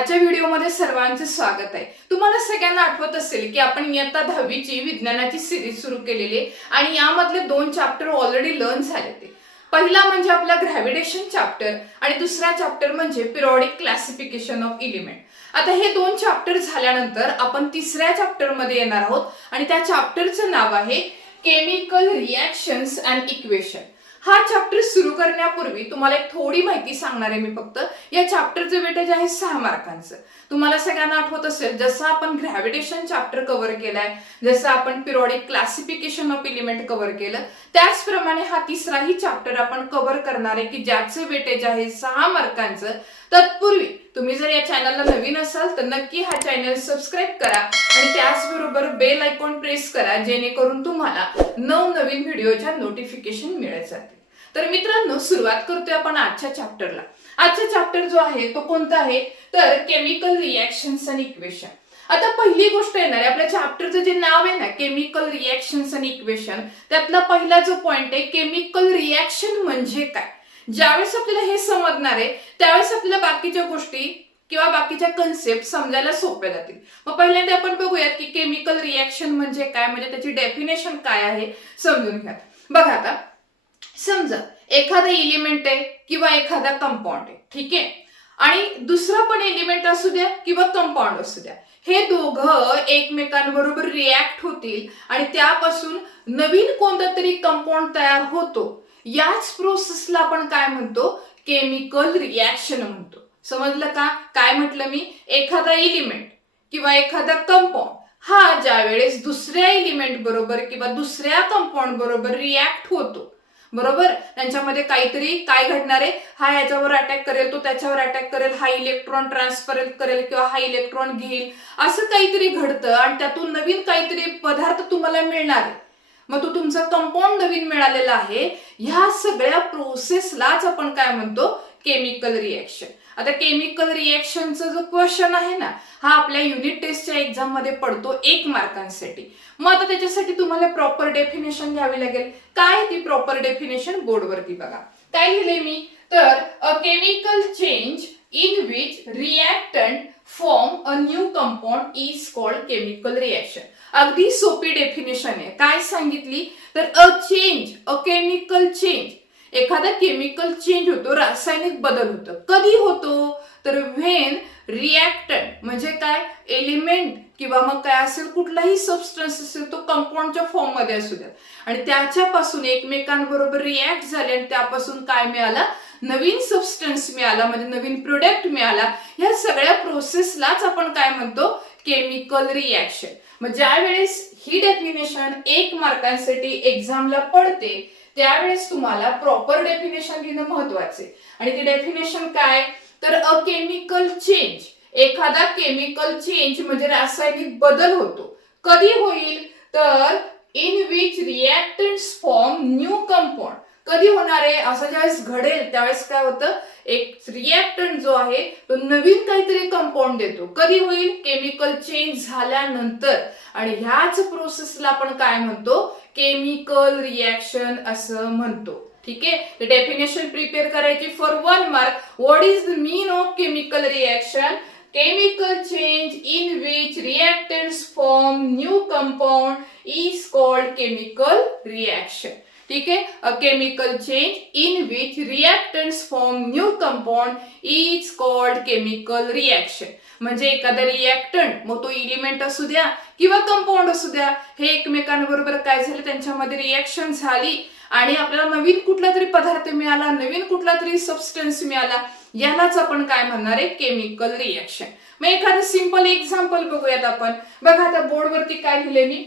आजच्या व्हिडिओमध्ये सर्वांचे स्वागत आहे। तुम्हाला सगळ्यांना आठवत असेल की आपण इयत्ता 10वी ची विज्ञानाची सिरीज सुरू केलेली आहे आणि यामधले 2 चॅप्टर ऑलरेडी लर्न झाले ते। पहिला म्हणजे आपला ग्रॅव्हिटेशन चॅप्टर आणि दुसरा चॅप्टर म्हणजे पिरियॉडिक क्लासिफिकेशन ऑफ एलिमेंट। आता हे 2 चॅप्टर झाल्यानंतर आपण तिसऱ्या चॅप्टर मध्ये येणार आहोत आणि त्या चॅप्टरचं नाव आहे केमिकल रिएक्शन्स अँड इक्वेशन। हा चॅप्टर सुरू करण्यापूर्वी तुम्हाला एक थोडी माहिती सांगणार आहे मी फक्त। या चॅप्टरचं वेटेज आहे 6 मार्कांचं। तुम्हाला सगळ्यांना आठवत असेल जसं आपण ग्रॅव्हिटेशन चॅप्टर कव्हर केलाय, जसं आपण periodic classification of element cover केलं, त्याचप्रमाणे हा तिसराही चॅप्टर आपण कव्हर करणार आहे की ज्याचे वेटेज आहे 6 मार्कांचं। तत्पूर्वी तुम्ही जर या चॅनलला नवीन असाल तर नक्की हा चॅनल सबस्क्राइब करा आणि त्याचबरोबर बेल आयकॉन प्रेस करा जेणेकरून तुम्हाला नवनवीन व्हिडिओच्या नोटिफिकेशन मिळत जातील। तर मित्रांनो, सुरुवात करतोय आपण आजच्या चॅप्टरला। आजचा चॅप्टर जो आहे तो कोणता आहे तर केमिकल रिएक्शन्स अँड इक्वेशन। आता पहिली गोष्ट येणार आहे, आपल्या चॅप्टरचं जे नाव आहे ना केमिकल रिएक्शन्स अँड इक्वेशन, त्यातला पहिला जो पॉइंट आहे केमिकल रिएक्शन म्हणजे काय। ज्यावेळेस आपल्याला हे समजणार आहे त्यावेळेस आपल्याला बाकीच्या गोष्टी किंवा बाकीच्या कन्सेप्ट समजायला सोप्या जातील। मग पहिल्यांदा आपण बघूयात की केमिकल रिएक्शन म्हणजे काय, म्हणजे त्याची डेफिनेशन काय आहे समजून घ्या। बघा, आता समजा एखादा एलिमेंट आहे किंवा एखादा कंपाऊंड आहे, ठीक आहे, आणि दुसरा पण एलिमेंट असू द्या किंवा कंपाऊंड असू द्या, हे दोघं एकमेकांबरोबर रिॲक्ट होतील आणि त्यापासून नवीन कोणता तरी कंपाऊंड तयार होतो। याच प्रोसेसला आपण काय म्हणतो केमिकल रिएक्शन म्हणतो। समजलं का? काय म्हटलं मी? एखादा एलिमेंट किंवा एखादा कंपाऊंड हा ज्यावेळेस दुसऱ्या एलिमेंट बरोबर किंवा दुसऱ्या कंपाऊंड बरोबर रिॲक्ट होतो, बरोबर, त्यांच्यामध्ये काहीतरी काय घडणार आहे, हा याच्यावर अटॅक करेल, तो त्याच्यावर अटॅक करेल, हा इलेक्ट्रॉन ट्रान्सफर करेल किंवा हा इलेक्ट्रॉन घेईल, असं काहीतरी घडतं आणि त्यातून नवीन काहीतरी पदार्थ तुम्हाला मिळणार आहे। मग तो तुमचा कंपाऊंड नवीन मिळालेला आहे। ह्या सगळ्या प्रोसेसलाच आपण काय म्हणतो केमिकल रिएक्शन। आता केमिकल रिएक्शनचा जो क्वेश्चन आहे ना, हा आपल्या युनिट टेस्टच्या एक्झाम मध्ये पडतो 1 मार्कांसाठी। मग आता त्याच्यासाठी तुम्हाला प्रॉपर डेफिनेशन घ्यावी लागेल। काय ती प्रॉपर डेफिनेशन? बोर्डवरती बघा काय लिहिलंय मी, तर a chemical change in which reactant form a new compound is called chemical reaction. अगदी सोपी डेफिनेशन आहे। काय सांगितली तर अ केमिकल चेंज, एखादा केमिकल चेंज होतो, रासायनिक बदल होतो। कधी होतो तर व्हेन रिएक्टंट म्हणजे काय, एलिमेंट किंवा मग काय असेल, कुठलाही सबस्टन्स असेल, तो कंपाऊंडच्या फॉर्म मध्ये असू द्या आणि त्याच्यापासून एकमेकांबरोबर रिॲक्ट झाले आणि त्यापासून काय मिळाला, नवीन सबस्टन्स मिळाला, म्हणजे नवीन प्रोडक्ट मिळाला। या सगळ्या प्रोसेसलाच आपण काय म्हणतो केमिकल रिएक्शन। मग ज्या वेळेस ही डेफिनेशन 1 मार्कांसाठी एक्झामला पडते त्यावेळेस तुम्हाला प्रॉपर डेफिनेशन घेणं महत्त्वाचे। आणि ती डेफिनेशन काय तर अ केमिकल चेंज, एखादा केमिकल चेंज म्हणजे रासायनिक बदल होतो। कधी होईल तर in which reactants form new compound. कधी होणार आहे असं, ज्यावेळेस घडेल त्यावेळेस काय होतं, एक रिएक्टंट जो आहे तो नवीन काहीतरी कंपाऊंड देतो। कधी होईल, केमिकल चेंज झाल्यानंतर। आणि ह्याच प्रोसेसला आपण काय म्हणतो केमिकल रिएक्शन असं म्हणतो। ठीक आहे, तर डेफिनेशन प्रिपेअर करायची for 1 mark. What is the mean of chemical reaction? Chemical change in which reactants form new compound is called chemical reaction. ठीक आहे, a chemical change in which reactants form new compound is called chemical reaction. म्हणजे एखादा reactant, मग तो element असू द्या किंवा compound असू द्या, हे एकमेकांबरोबर काय झाले, त्यांच्यामध्ये रिएक्शन झाली आणि आपल्याला नवीन कुठला तरी पदार्थ मिळाला, नवीन कुठला तरी सबस्टन्स मिळाला, यालाच आपण काय म्हणणार आहे केमिकल रिएक्शन। मग एखादं सिंपल एक्झाम्पल बघूयात आपण। बघा आता बोर्डवरती काय लिहिले मी,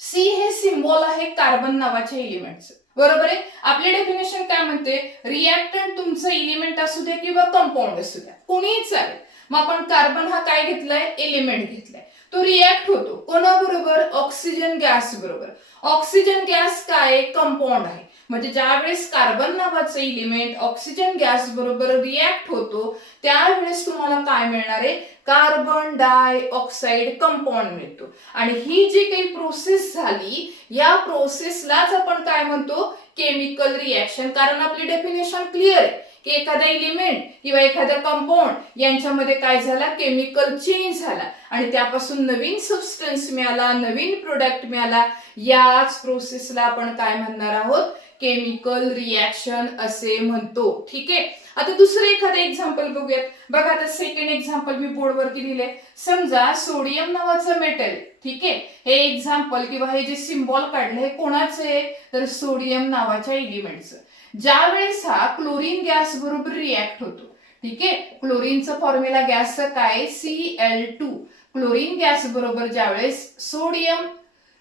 सी हे सिंबल आहे कार्बन नावाच्या एलिमेंटचं, बरोबर आहे। आपली डेफिनेशन काय म्हणते, रिएक्टंट तुमचं एलिमेंट असू द्या किंवा कंपाऊंड असू द्या, कोणीही चालेल। मग आपण कार्बन हा काय घेतलाय, एलिमेंट घेतलाय, तो रिॲक्ट होतो कोणाबरोबर, ऑक्सिजन गॅस बरोबर। ऑक्सिजन गॅस काय, कंपाऊंड आहे। म्हणजे ज्यावेळेस कार्बन नावाचं एलिमेंट ऑक्सिजन गॅस बरोबर रिॲक्ट होतो त्यावेळेस तुम्हाला काय मिळणार आहे, कार्बन डायऑक्साइड कंपाऊंड मिळतो। आणि ही जी काही प्रोसेस झाली या प्रोसेसलाच आपण काय म्हणतो केमिकल रिएक्शन। कारण आपली डेफिनेशन क्लिअर आहे की एखादा एलिमेंट किंवा एखादा कंपाऊंड यांच्यामध्ये काय झाला, केमिकल चेंज झाला आणि त्यापासून नवीन सबस्टन्स मिळाला, नवीन प्रोडक्ट मिळाला. याच प्रोसेसला आपण काय म्हणणार आहोत, केमिकल रिॲक्शन असे म्हणतो. ठीक आहे. आता दुसरं एखादं एक्झाम्पल बघूयात. बघा आता सेकंड एक्झाम्पल मी बोर्डवरती लिहिलंय. समजा सोडियम नावाचं मेटल, ठीक आहे, हे एक्झाम्पल किंवा हे जे सिम्बॉल काढलं हे कोणाचं आहे, तर सोडियम नावाच्या एलिमेंटचं. ज्या वेळेस हा क्लोरीन गॅस बरोबर रिॲक्ट होतो, ठीक आहे, क्लोरीनचं फॉर्म्युला गॅसचं काय, Cl2. क्लोरीन गॅस बरोबर ज्यावेळेस सोडियम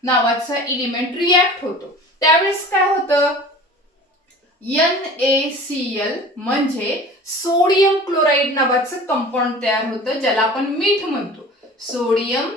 नावाचा एलिमेंट रिॲक्ट होतो त्यावेळेस काय होतं, NaCl म्हणजे सोडियम क्लोराईड नावाचं कंपाऊंड तयार होतं, ज्याला आपण मीठ म्हणतो. सोडियम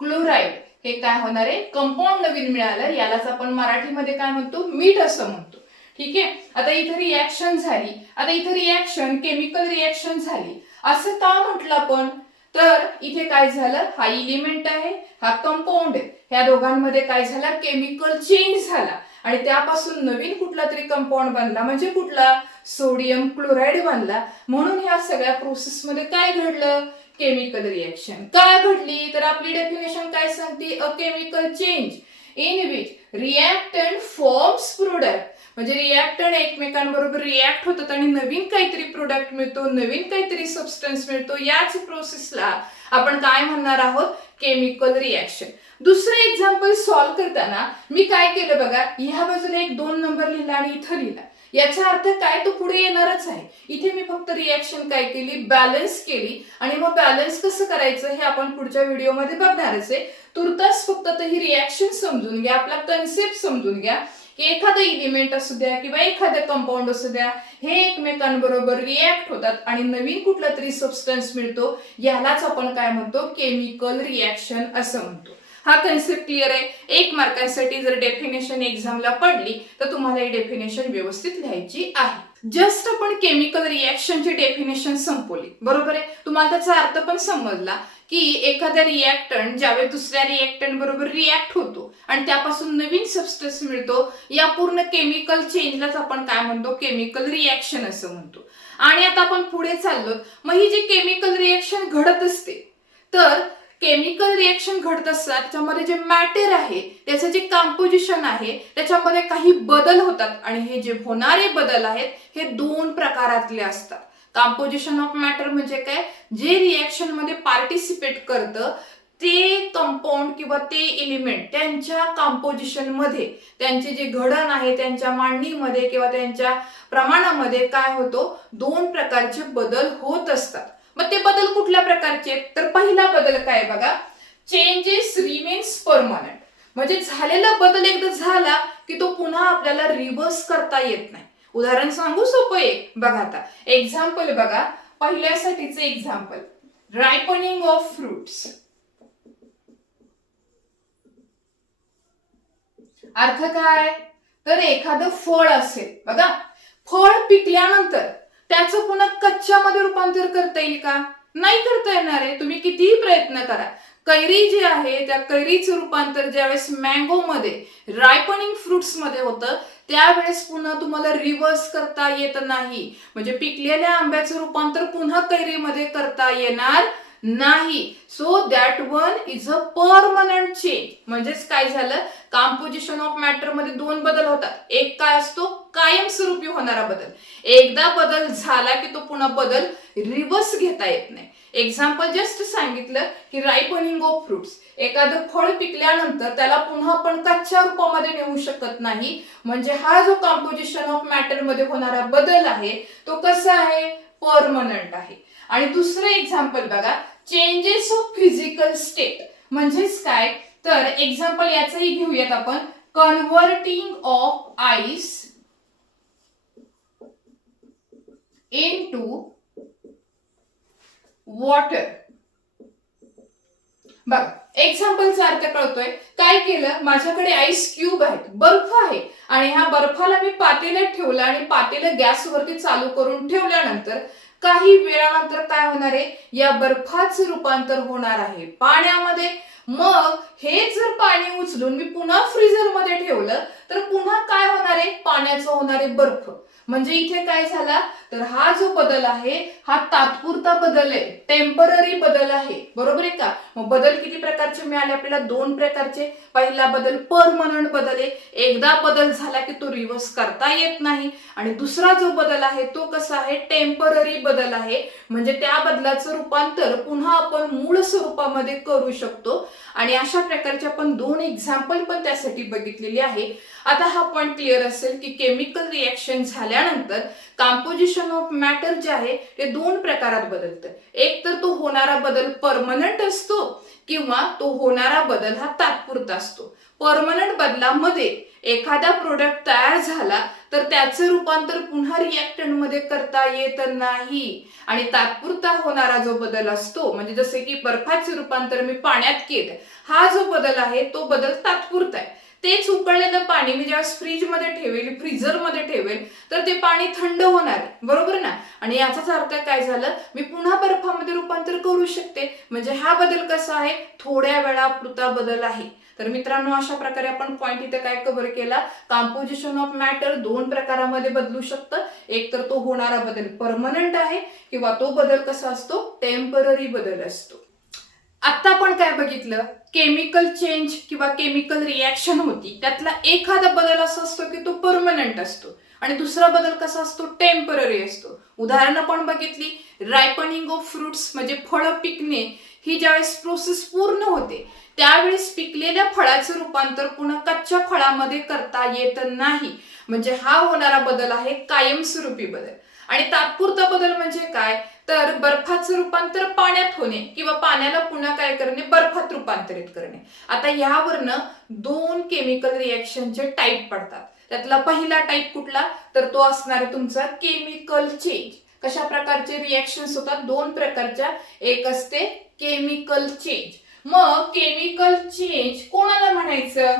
क्लोराईड हे काय होणार आहे, कंपाऊंड नवीन मिळालं, यालाच आपण मराठीमध्ये काय म्हणतो, मीठ असं म्हणतो. ठीक आहे. आता इथे रिॲक्शन झाली. आता इथे रिॲक्शन केमिकल रिॲक्शन झाली असं का म्हटलं आपण, तर इथे काय झालं, हा एलिमेंट आहे, हा कंपाऊंड आहे, ह्या दोघांमध्ये काय झाला, केमिकल चेंज झाला आणि त्यापासून नवीन कुठला तरी कंपाऊंड बनला, म्हणजे कुठला, सोडियम क्लोराईड बनला. म्हणून ह्या सगळ्या प्रोसेसमध्ये काय घडलं, केमिकल रिॲक्शन. काय घडली, तर आपली डेफिनेशन काय सांगते, a chemical change in which reactant forms product. म्हणजे रिॲक्टंट एकमेकांबरोबर रिॲक्ट होतात आणि नवीन काहीतरी प्रोडक्ट मिळतो, नवीन काहीतरी सबस्टन्स मिळतो. याच प्रोसेसला आपण काय म्हणणार आहोत, केमिकल रिॲक्शन. दुसरं एक्झाम्पल सॉल्व्ह करताना मी काय केलं बघा, ह्या बाजूला एक 2 नंबर लिहिला आणि इथं लिहिला. याचा अर्थ काय, तो पुढे येणारच आहे. इथे मी फक्त रिॲक्शन काय केली, बॅलन्स केली आणि मग बॅलन्स कसं करायचं हे आपण पुढच्या व्हिडिओमध्ये बघणारच आहे. तुर्तास फक्त ही रिॲक्शन समजून घ्या, आपला कन्सेप्ट समजून घ्या की एखादं एलिमेंट असू द्या किंवा एखादं कंपाऊंड असू द्या, हे एकमेकांबरोबर रिॲक्ट होतात आणि नवीन कुठला तरी सबस्टन्स मिळतो, यालाच आपण काय म्हणतो, केमिकल रिॲक्शन असं म्हणतो. हा कन्सेप्ट क्लिअर आहे. 1 मार्कासाठी जर डेफिनेशन एक्झामला पडली तर तुम्हाला ही डेफिनेशन व्यवस्थित लिहायची आहे. जस्ट आपण केमिकल रिॲक्शनची डेफिनेशन संपवली, बरोबर आहे. तुम्हाला त्याचा अर्थ पण समजला की एखादा रिॲक्टंट ज्यावेळेस दुसऱ्या रिॲक्टंट बरोबर रिॲक्ट होतो आणि त्यापासून नवीन सबस्टन्स मिळतो, या पूर्ण केमिकल चेंजलाच आपण काय म्हणतो, केमिकल रिॲक्शन असं म्हणतो. आणि आता आपण पुढे चाललो, मग ही जी केमिकल रिॲक्शन घडत असते, तर केमिकल रिॲक्शन घडत असतात त्याच्यामध्ये जे मॅटर आहे त्याचं जे कंपोजिशन आहे त्याच्यामध्ये काही बदल होतात आणि हे जे होणारे बदल आहेत हे 2 प्रकारातले असतात. कंपोजिशन ऑफ मॅटर म्हणजे काय, जे रिॲक्शन मध्ये पार्टिसिपेट करतं ते कंपाऊंड किंवा ते एलिमेंट त्यांच्या कंपोजिशन मध्ये, त्यांचे जे घडण आहे त्यांच्या मांडणीमध्ये किंवा त्यांच्या प्रमाणामध्ये काय होतो, 2 प्रकारचे बदल होत असतात. मग ते बदल कुठल्या प्रकारचे, तर पहिला बदल काय बघा, चेंजेस रिमेन्स परमनंट. म्हणजे झालेला बदल एकदा झाला की तो पुन्हा आपल्याला रिव्हर्स करता येत नाही. उदाहरण सांगू, सोपं आहे बघा. आता एक्झाम्पल बघा, पहिल्यासाठीचं एक्झाम्पल, रायपनिंग ऑफ फ्रुट्स. अर्थ काय, तर एखादं फळ असेल बघा, फळ पिकल्यानंतर त्याचं पुन्हा कच्च्यामध्ये रूपांतर करता येईल का, नाही करता येणार आहे. तुम्ही कितीही प्रयत्न करा. कैरी जी आहे त्या कैरीचं रूपांतर ज्यावेळेस मँगो मध्ये, रायपनिंग फ्रुट्स मध्ये होतं त्यावेळेस पुन्हा तुम्हाला रिव्हर्स करता येत नाही. म्हणजे पिकलेल्या आंब्याचं रूपांतर पुन्हा कैरीमध्ये करता येणार नाही. So that one is a permanent change. म्हणजेच काय झालं, कंपोजिशन ऑफ मॅटर मध्ये 2 बदल होतात. एक काय असतो, कायमस्वरूपी होणारा बदल. एकदा बदल झाला की तो पुन्हा बदल रिव्हर्स घेता येत नाही. एक्झाम्पल जस्ट सांगितलं की रायपनिंग ऑफ फ्रुट्स, एखादं फळ पिकल्यानंतर त्याला पुन्हा आपण कच्च्या रूपामध्ये नेऊ शकत नाही. म्हणजे हा जो कंपोजिशन ऑफ मॅटर मध्ये होणारा बदल आहे तो कसा आहे, परमनंट आहे. आणि दुसरं एक्झाम्पल बघा, चेंजेस ऑफ फिजिकल स्टेट. म्हणजेच काय, तर एक्झाम्पल याचंही घेऊयात आपण, converting of ice into water. बघा एक्झाम्पलचा अर्थ कळतोय. काय केलं, माझ्याकडे आईस क्यूब आहेत, बर्फ आहे आणि ह्या बर्फाला मी पातेल्यात ठेवलं आणि पातेलं गॅसवरती चालू करून ठेवल्यानंतर काही वेळानंतर काय होणार आहे, या बर्फाचं रूपांतर होणार आहे पाण्यामध्ये. मग हे जर पाणी उचलून मी पुन्हा फ्रीजर मध्ये ठेवलं तर पुन्हा काय होणार आहे, पाण्याचं होणार आहे बर्फ. म्हणजे इथे काय झाला तर हा जो बदल आहे हा तात्पुरता बदल आहे, टेम्पररी बदल आहे, बरोबर आहे का? मग बदल किती प्रकारचे मिळाले आपल्याला? 2 प्रकारचे. पहिला बदल परमनंट बदल आहे, एकदा बदल झाला की तो रिव्हर्स करता येत नाही. आणि दुसरा जो बदल आहे तो कसा आहे? टेम्पररी बदल आहे, म्हणजे त्या बदलाचं रूपांतर पुन्हा आपण मूळ स्वरूपामध्ये करू शकतो. आणि अशा प्रकारचे आपण 2 एक्झाम्पल पण त्यासाठी बघितलेली आहे. आता हा पॉइंट क्लिअर असेल की केमिकल रिएक्शन झाल्यानंतर कंपोजिशन ऑफ मॅटर जे आहे ते 2 प्रकारात बदलतं. एक तर तो होणारा बदल परमनंट असतो किंवा तो होणारा बदल हा तात्पुरता असतो. परमनंट बदलामध्ये एखादा प्रोडक्ट तयार झाला तर त्याचं रूपांतर पुन्हा रिएक्टंट मध्ये करता येत नाही. आणि तात्पुरता होणारा जो बदल असतो, म्हणजे जसे की बर्फाचे रूपांतर मी पाण्यात केलं, हा जो बदल आहे तो बदल तात्पुरता आहे. तेच उकळलेलं पाणी मी ज्यावेळेस फ्रीजमध्ये ठेवेल, फ्रीझरमध्ये ठेवेल, तर ते पाणी थंड होणार आहे, बरोबर ना? आणि याचाच अर्थ काय झालं, मी पुन्हा बर्फामध्ये रूपांतर करू शकते. म्हणजे हा बदल कसा आहे? थोड्या वेळापुरता बदल आहे. तर मित्रांनो, अशा प्रकारे आपण पॉइंट इथे काय कव्हर केला? कंपोजिशन ऑफ मॅटर 2 प्रकारामध्ये बदलू शकतं. एक तर तो होणारा बदल परमनंट आहे किंवा तो बदल कसा असतो? टेम्पररी बदल असतो. आता आपण काय बघितलं? केमिकल चेंज किंवा केमिकल रिएक्शन होती, त्यातला एखादा बदल असा असतो की तो परमनंट असतो आणि दुसरा बदल कसा असतो? टेम्पररी असतो. उदाहरणं पण बघितली. रायपनिंग ऑफ फ्रुट्स म्हणजे फळं पिकणे, ही ज्यावेळेस प्रोसेस पूर्ण होते त्यावेळेस पिकलेल्या फळाचं रूपांतर पुन्हा कच्च्या फळामध्ये करता येत नाही. म्हणजे हा होणारा बदल आहे कायमस्वरूपी बदल. आणि तात्पुरता बदल म्हणजे काय? तर बर्फाचं रूपांतर पाण्यात होणे किंवा पाण्याला पुन्हा काय करणे? बर्फात रूपांतरित करणे. आता यावरनं 2 केमिकल रिएक्शनचे टाईप पडतात. त्यातला पहिला टाईप कुठला? तर तो असणार आहे तुमचा केमिकल चेंज. कशा प्रकारचे रिएक्शन्स होतात? 2 प्रकारच्या. एक असते केमिकल चेंज. मग केमिकल चेंज कोणाला म्हणायचं?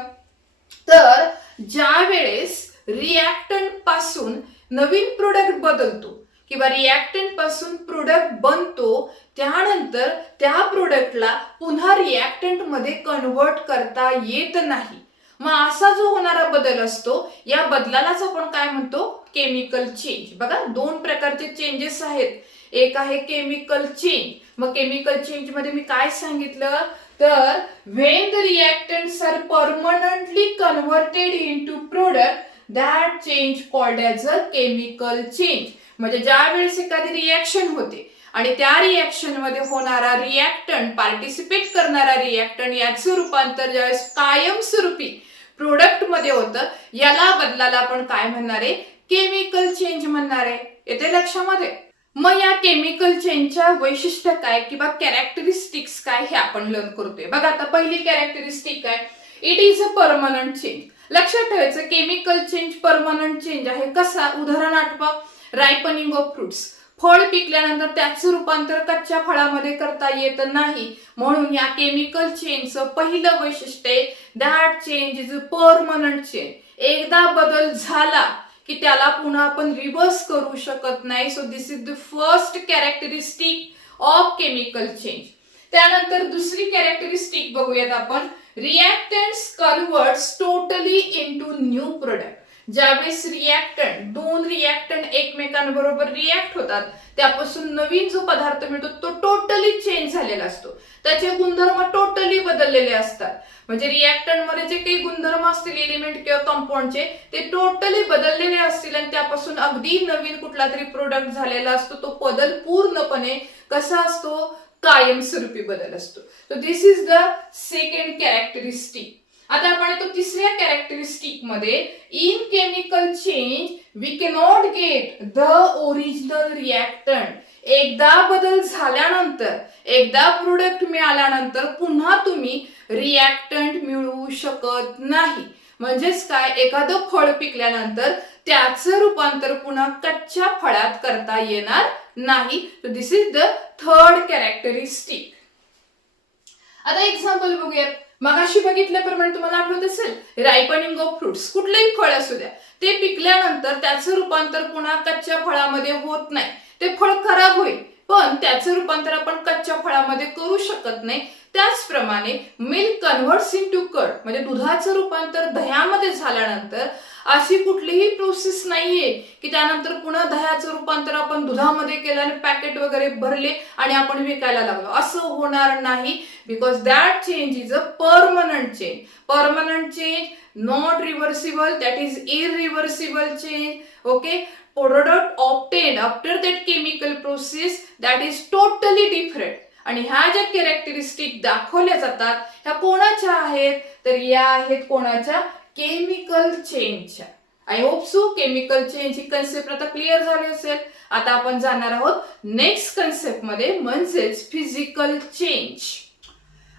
तर ज्या वेळेस रिएक्टंट पासून नवीन प्रोडक्ट बदलतो किंवा रिएक्टंट पासून प्रोडक्ट बनतो, त्यानंतर त्या प्रोडक्टला पुन्हा रिएक्टंट मध्ये कन्व्हर्ट करता येत नाही. मग असा जो होणारा बदल असतो, या बदलालाच आपण काय म्हणतो? Chemical change. बघा, 2 प्रकारचे चेंजेस आहेत. एक आहे केमिकल चेंज. मग केमिकल चेंज मध्ये मी काय सांगितलं? तर when the reactants are permanently converted into product, that change called as a chemical change. म्हणजे ज्या वेळेस एखादी रिएक्शन होते आणि त्या रिएक्शन मध्ये होणारा रिएक्टंट, पार्टिसिपेट करणारा रिएक्टंट, याचं रूपांतर ज्यावेळेस कायमस्वरूपी प्रोडक्ट मध्ये होतं, याला बदलाला आपण काय म्हणणार आहे? केमिकल चेंज म्हणणार आहे. येते लक्षामध्ये? मग या केमिकल चेंजच्या वैशिष्ट्य काय किंवा कॅरेक्टरिस्टिक्स काय हे आपण लर्न करतोय. बघा, आता पहिली कॅरेक्टरिस्टिक काय? It is a permanent change. लक्षात ठेवायचं, केमिकल चेंज परमनंट चेंज आहे. कसा? उदाहरण आठवा. Ripening of fruits. फळ पिकल्यानंतर त्याचं रूपांतर कच्च्या फळामध्ये करता येत नाही, म्हणून या केमिकल चेंजचं पहिलं वैशिष्ट्य आहे that change is a permanent change. एकदा बदल झाला की त्याला पुन्हा आपण रिव्हर्स करू शकत नाही. So this is the first characteristic of chemical change. त्यानंतर दुसरी कॅरेक्टरिस्टिक बघूयात आपण. Reactants converts totally into new product. ज्यावेळेस रिएक्टंट, 2 रिएक्टंट एकमेकांबरोबर रिएक्ट होतात, त्यापासून नवीन जो पदार्थ मिळतो तो टोटली चेंज झालेला असतो. त्याचे गुणधर्म टोटली बदललेले असतात. म्हणजे रिएक्टंट मध्ये जे काही गुणधर्म असतील एलिमेंट किंवा कंपाऊंडचे, ते टोटली बदललेले असतील आणि त्यापासून अगदी नवीन कुठला तरी प्रोडक्ट झालेला असतो. तो बदल पूर्णपणे कसा असतो? कायमस्वरूपी बदल असतो. So this is the second characteristic. आता आपण येतो तिसऱ्या कॅरेक्टरिस्टिक मध्ये. In chemical change we cannot get the original reactant. एकदा बदल झाल्यानंतर, एकदा प्रोडक्ट मिळाल्यानंतर पुन्हा तुम्ही रिएक्टंट मिळवू शकत नाही. म्हणजेच काय? एखादं फळ पिकल्यानंतर त्याचं रूपांतर पुन्हा कच्च्या फळात करता येणार नाही. So this is the third characteristic. आता एक्झाम्पल बघूयात. मगाशी बघितल्याप्रमाणे तुम्हाला आठवत असेल, रायपनिंग ऑफ फ्रुट्स. कुठलंही फळ असू द्या, ते पिकल्यानंतर त्याचं रूपांतर पुन्हा कच्च्या फळामध्ये होत नाही. ते फळ खराब होईल, पण त्याचं रूपांतर आपण कच्च्या फळामध्ये करू शकत नाही. त्याचप्रमाणे मिल्क कन्व्हर्ट्स इनटू कर्ड, म्हणजे दुधाचं रूपांतर दह्यामध्ये झाल्यानंतर अशी कुठलीही प्रोसेस नाहीये की त्यानंतर पुन्हा दह्याचं रूपांतर आपण दुधामध्ये केलं आणि पॅकेट वगैरे भरले आणि आपण विकायला लागलो, असं होणार नाही. Because that change is a permanent change, not reversible, that is irreversible change. Okay, product obtained after that chemical process, that is totally different. आणि ह्या ज्या कॅरेक्टरिस्टिक दाखवल्या जातात ह्या कोणाच्या आहेत, तर या आहेत कोणाच्या, केमिकल चेंजच्या. I hope so chemical change ही कन्सेप्ट आता क्लिअर झाली असेल. आता आपण जाणार आहोत नेक्स्ट कन्सेप्ट मध्ये, म्हणजेच फिजिकल चेंज.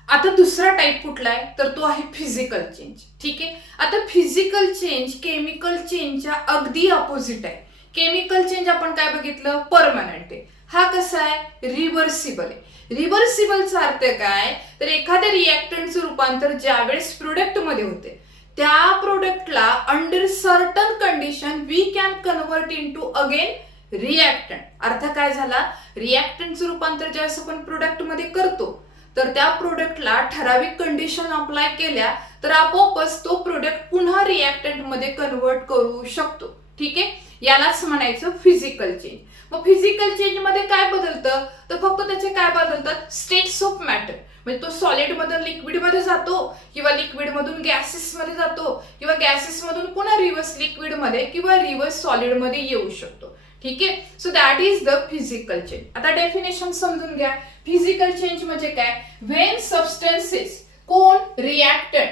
आता दुसरा टाईप कुठला आहे, तर तो आहे फिजिकल चेंज. ठीक आहे, आता फिजिकल चेंज केमिकल चेंजच्या अगदी ऑपोजिट आहे. केमिकल चेंज आपण काय बघितलं, परमनंट आहे. हा कसा आहे, रिव्हर्सिबल आहे. रिव्हर्सिबलचा अर्थ काय, तर एखाद्या रिएक्टंटचं रूपांतर ज्यावेळेस प्रोडक्ट मध्ये होते त्या प्रोडक्टला under certain condition we can convert into again reactant. अर्थ काय झाला, रिएक्टंटचं रूपांतर ज्यावेळेस आपण प्रोडक्ट मध्ये करतो तर त्या प्रोडक्टला ठराविक कंडिशन अप्लाय केल्या तर आपोआपच तो प्रोडक्ट पुन्हा रिएक्टंट मध्ये कन्वर्ट करू शकतो. ठीक आहे, यालाच म्हणायचं फिजिकल चेंज. मग फिजिकल चेंज मध्ये काय बदलतं, तर फक्त त्याचे काय बदलतात, स्टेट्स ऑफ मॅटर. म्हणजे तो सॉलिड मधून लिक्विड मध्ये जातो किंवा लिक्विड मधून गॅसेस मध्ये जातो किंवा गॅसेस मधून पुन्हा रिव्हर्स लिक्विड मध्ये किंवा रिव्हर्स सॉलिड मध्ये येऊ शकतो. ठीक आहे, so that is the physical change. आता डेफिनेशन समजून घ्या. फिजिकल चेंज म्हणजे काय, व्हेन सबस्टन्सेस कोण, reactant,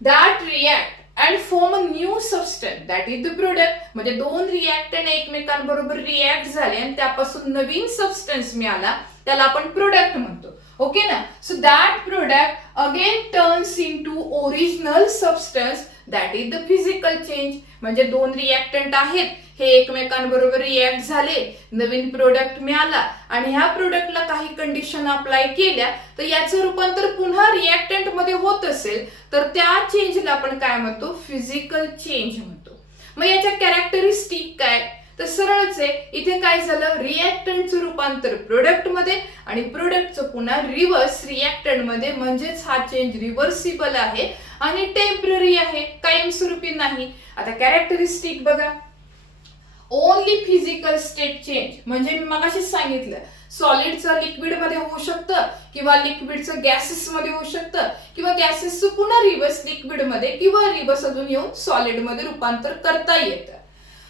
that react and form a new substance, that is the product. म्हणजे दोन रिएक्टंट एकमेकांबरोबर रिएक्ट झाले आणि त्यापासून नवीन सबस्टन्स मिळाला, त्याला आपण प्रोडक्ट म्हणतो. ओके ना, so that product again turns into original substance, that is the physical change. म्हणजे दोन रिएक्टंट आहेत, हे एकमेकांबरोबर रिएक्ट झाले, नवीन प्रोडक्ट मिळाला आणि ह्या प्रोडक्टला काही कंडिशन अप्लाय केल्या तर याचं रूपांतर पुन्हा रिएक्टंट मध्ये होत असेल तर त्या चेंजला आपण काय म्हणतो, फिजिकल चेंज म्हणतो. मग याच्या कॅरेक्टरिस्टिक काय, तर सरळच आहे. इथे काय झालं, रिएक्टंटचं रूपांतर प्रोडक्ट मध्ये आणि प्रोडक्टचं पुन्हा रिव्हर्स रिएक्टंट मध्ये, म्हणजेच हा चेंज रिव्हर्सिबल आहे आणि टेम्पररी आहे, कायमस्वरूपी नाही. आता कॅरेक्टरिस्टिक बघा, ओनली फिजिकल स्टेट चेंज. म्हणजे मी मगाशीच सांगितलं, सॉलिडचं लिक्विड मध्ये होऊ शकतं किंवा लिक्विडचं गॅसेस मध्ये होऊ शकतं किंवा गॅसेसचं पुन्हा रिव्हर्स लिक्विड मध्ये किंवा रिव्हर्स अजून येऊन सॉलिड मध्ये रूपांतर करता येतं.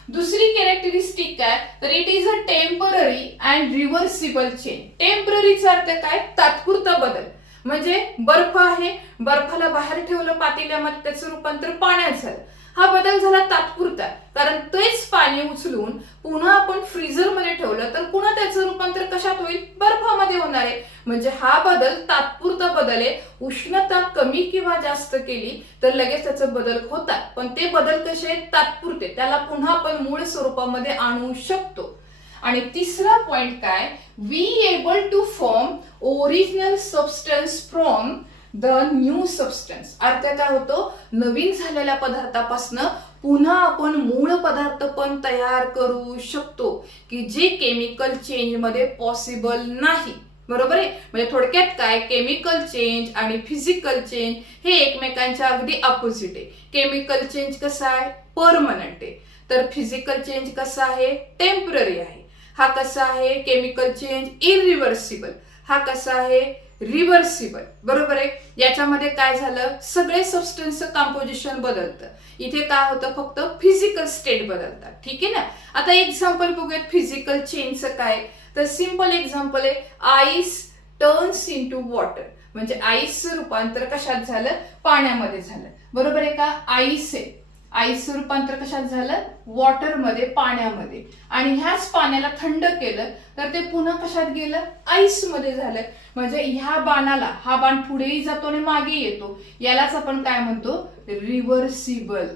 दुसरी कॅरेक्टरिस्टिक काय, तर it is a temporary and reversible change. टेम्पररीचा अर्थ काय, तात्पुरता बदल. म्हणजे बर्फ आहे, बर्फाला बाहेर ठेवलं पातेल्यामध्ये, त्याचं रूपांतर पाण्यात झालं, हा बदल झाला तात्पुरता. कारण तेच पाणी उचलून पुन्हा आपण फ्रीजर मध्ये ठेवलं तर पुन्हा त्याचं रूपांतर कशात होईल, बर्फामध्ये होणार आहे. म्हणजे हा बदल तात्पुरता बदल आहे. उष्णता कमी किंवा जास्त केली तर लगेच त्याचे बदल होतात, पण ते बदल कसे आहेत, तात्पुरते. त्याला पुन्हा आपण मूळ स्वरूपामध्ये आणू शकतो. आणि तिसरा पॉइंट काय, we able to form original substance from the new substance. अर्थ काय होतो, नवीन झालेल्या पदार्थापासून पुन्हा आपण मूळ पदार्थ पण तयार करू शकतो, की जे केमिकल चेंज मध्ये पॉसिबल नाही. बरोबर आहे. म्हणजे थोडक्यात काय, केमिकल चेंज आणि फिजिकल चेंज हे एकमेकांच्या अगदी अपोजिट आहे. केमिकल चेंज कसा आहे, परमनंट आहे, तर फिजिकल चेंज कसा आहे, टेम्पररी आहे. हा कसा आहे, केमिकल चेंज इरिव्हर्सिबल, हा कसा आहे, रिव्हर्सिबल. बरोबर आहे. याच्यामध्ये काय झालं, सगळे सबस्टन्सचं कंपोजिशन बदलतं. इथे काय होतं, फक्त फिजिकल स्टेट बदलतात. ठीक आहे ना. आता एक्झाम्पल बघूयात फिजिकल चेंजचं काय, तर सिंपल एक्झाम्पल आहे, आईस टर्न्स इनटू वॉटर. म्हणजे आईसचं रूपांतर कशात झालं, पाण्यामध्ये झालं. बरोबर आहे का, आईस आहे, आईसचं रूपांतर कशात झालं, वॉटर मध्ये, पाण्यामध्ये. आणि ह्याच पाण्याला थंड केलं तर ते पुन्हा कशात गेलं, आईस मध्ये झालं. म्हणजे ह्या बाणाला, हा बाण पुढेही जातो आणि मागे येतो, यालाच आपण काय म्हणतो, रिव्हर्सिबल.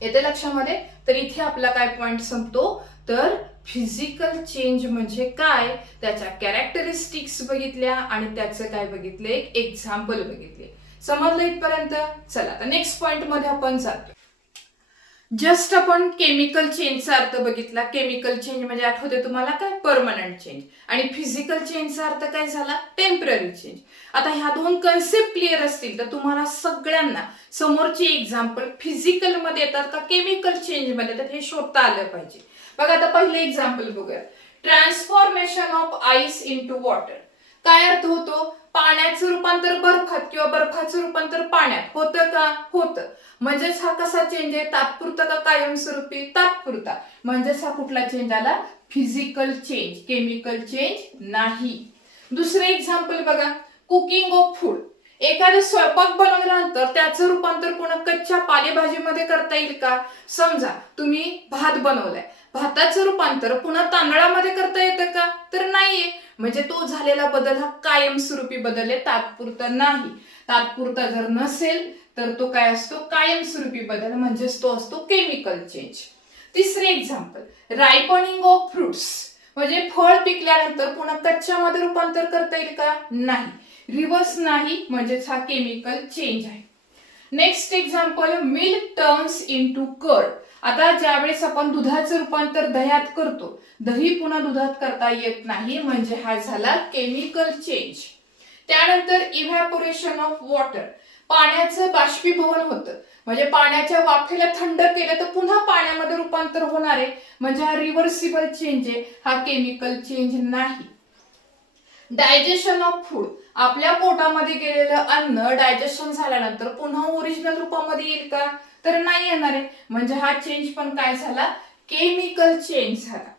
येते लक्षामध्ये. तर इथे आपला काय पॉइंट संपतो, तर फिजिकल चेंज म्हणजे काय, त्याच्या कॅरेक्टरिस्टिक्स बघितल्या आणि त्याचं काय बघितले, एक एक्झाम्पल बघितले. समजलं इथपर्यंत. चला आता नेक्स्ट पॉइंट मध्ये आपण जातो. जस्ट आपण केमिकल चेंजचा अर्थ बघितला. केमिकल चेंज म्हणजे आठवते तुम्हाला काय, परमनंट चेंज. आणि फिजिकल चेंजचा अर्थ काय झाला, टेम्पररी चेंज. आता ह्या दोन कन्सेप्ट क्लिअर असतील तर तुम्हाला सगळ्यांना समोरचे एक्झाम्पल फिजिकल मध्ये येतात का केमिकल चेंज मध्ये येतात हे शोधता आलं पाहिजे. बघा आता पहिलं एक्झाम्पल बघूया. Transformation of ice into water. काय अर्थ होतो, पाण्याचं रूपांतर बर्फात किंवा बर्फाचं रूपांतर पाण्यात होतं का, होतं. म्हणजेच हा कसा चेंज आहे, तात्पुरता का कायमस्वरूपी, तात्पुरता. म्हणजेच हा कुठला चेंज आला, फिजिकल चेंज, केमिकल चेंज नाही. दुसरे एक्झाम्पल बघा, कुकिंग ऑफ फूड. एखादं स्वयंपाक बनवल्यानंतर त्याचं रूपांतर पुन्हा कच्च्या पालेभाजीमध्ये करता येईल का. समजा तुम्ही भात बनवलाय, भाताचं रूपांतर पुन्हा तांदळामध्ये करता येतं का, तर नाहीये. म्हणजे तो झालेला बदल हा कायमस्वरूपी बदल आहे, तात्पुरता नाही. तात्पुरता जर नसेल तर तो काय असतो, कायमस्वरूपी बदल, म्हणजेच तो असतो केमिकल चेंज. तिसरे एक्झाम्पल, रायपनिंग ऑफ फ्रुट्स. म्हणजे फळ पिकल्यानंतर पुन्हा कच्च्यामध्ये रूपांतर करता येईल का, नाही. रिव्हर्स नाही, म्हणजेच हा केमिकल चेंज आहे. Next example, milk turns into curd. आता ज्यावेळेस आपण दुधाचं रूपांतर दह्यात करतो, दही पुन्हा दुधात करता येत नाही, म्हणजे हा झाला केमिकल चेंज. त्यानंतर इव्हॅपोरेशन ऑफ वॉटर. पाण्याचं बाष्पीभवन होतं, म्हणजे पाण्याच्या वाफेला थंड केलं तर पुन्हा पाण्यामध्ये रूपांतर होणार आहे, म्हणजे हा रिव्हर्सिबल चेंज आहे, हा केमिकल चेंज नाही. Digestion of food. आपल्या पोटामध्ये गेलेलं अन्न डायजेशन झाल्यानंतर पुन्हा ओरिजिनल रूपामध्ये येईल का, तर नाही येणार आहे, म्हणजे हा चेंज पण काय झाला, केमिकल चेंज झाला.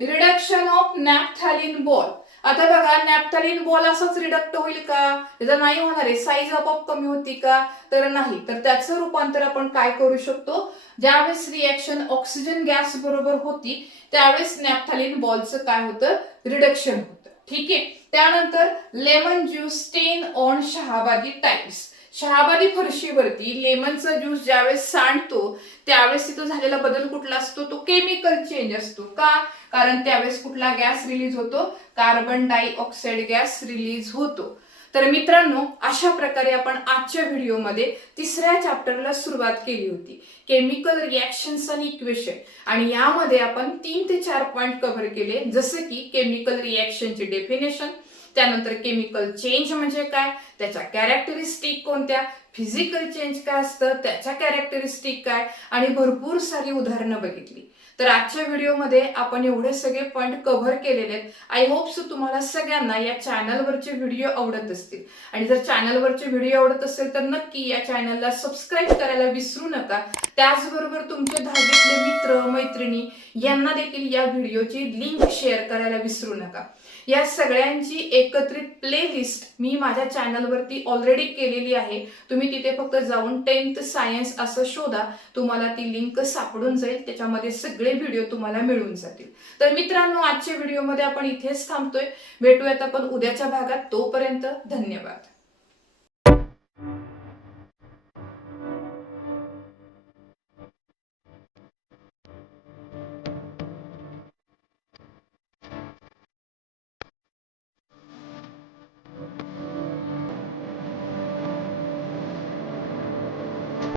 Reduction of naphthalene ball. आता बघा, नॅफ्थॅलिन बॉल असाच रिडक्ट होईल का, त्याचा नाही होणार आहे. साईज आपोआप कमी होती का, तर नाही. तर त्याचं रूपांतर आपण काय करू शकतो, ज्यावेळेस रिएक्शन ऑक्सिजन गॅस बरोबर होती त्यावेळेस नॅफ्थॅलिन बॉलचं काय होतं, रिडक्शन होतं. ठीक आहे. त्यानंतर lemon juice stain on Shahabadi tiles. Shahabadi फरशीवरती लेमनचा ज्यूस ज्यावेळेस सांडतो त्यावेळेस तिथं झालेला बदल कुठला असतो, तो केमिकल चेंज असतो. का, कारण त्यावेळेस कुठला गॅस रिलीज होतो, कार्बन डायऑक्साईड गॅस रिलीज होतो. तर मित्रांनो, अशा प्रकारे आपण आजच्या व्हिडिओमध्ये तिसऱ्या चॅप्टरला सुरुवात केली होती, केमिकल रिएक्शन्स आणि इक्वेशन. आणि यामध्ये आपण 3 ते 4 पॉइंट कव्हर केले, जसे की केमिकल रिएक्शनचे डेफिनेशन, त्यानंतर केमिकल चेंज म्हणजे काय, त्याच्या कॅरेक्टरिस्टिक कोणत्या, फिजिकल चेंज काय असतं, त्याच्या कॅरेक्टरिस्टिक काय, आणि भरपूर सारी उदाहरणं बघितली. तर आजच्या व्हिडिओमध्ये आपण एवढे सगळे पॉइंट कव्हर केलेले आहेत. आय होप सो तुम्हाला सगळ्यांना या चॅनलवरचे व्हिडिओ आवडत असतील. आणि जर चॅनलवरचे व्हिडिओ आवडत असेल तर नक्की या चॅनलला सबस्क्राईब करायला विसरू नका. त्याचबरोबर तुमचे 10वीतले मित्र मैत्रिणी यांना देखील या व्हिडिओची लिंक शेअर करायला विसरू नका. या सगळ्यांची एकत्रित प्लेलिस्ट मी माझ्या चॅनलवरती ऑलरेडी केलेली आहे. तुम्ही तिथे फक्त जाऊन 10th सायन्स असं शोधा, तुम्हाला ती लिंक सापडून जाईल. त्याच्यामध्ये सगळे व्हिडिओ तुम्हाला मिळून जातील. तर मित्रांनो, आजच्या व्हिडिओमध्ये आपण इथेच थांबतोय. भेटूयात आपण उद्याच्या भागात. तोपर्यंत धन्यवाद.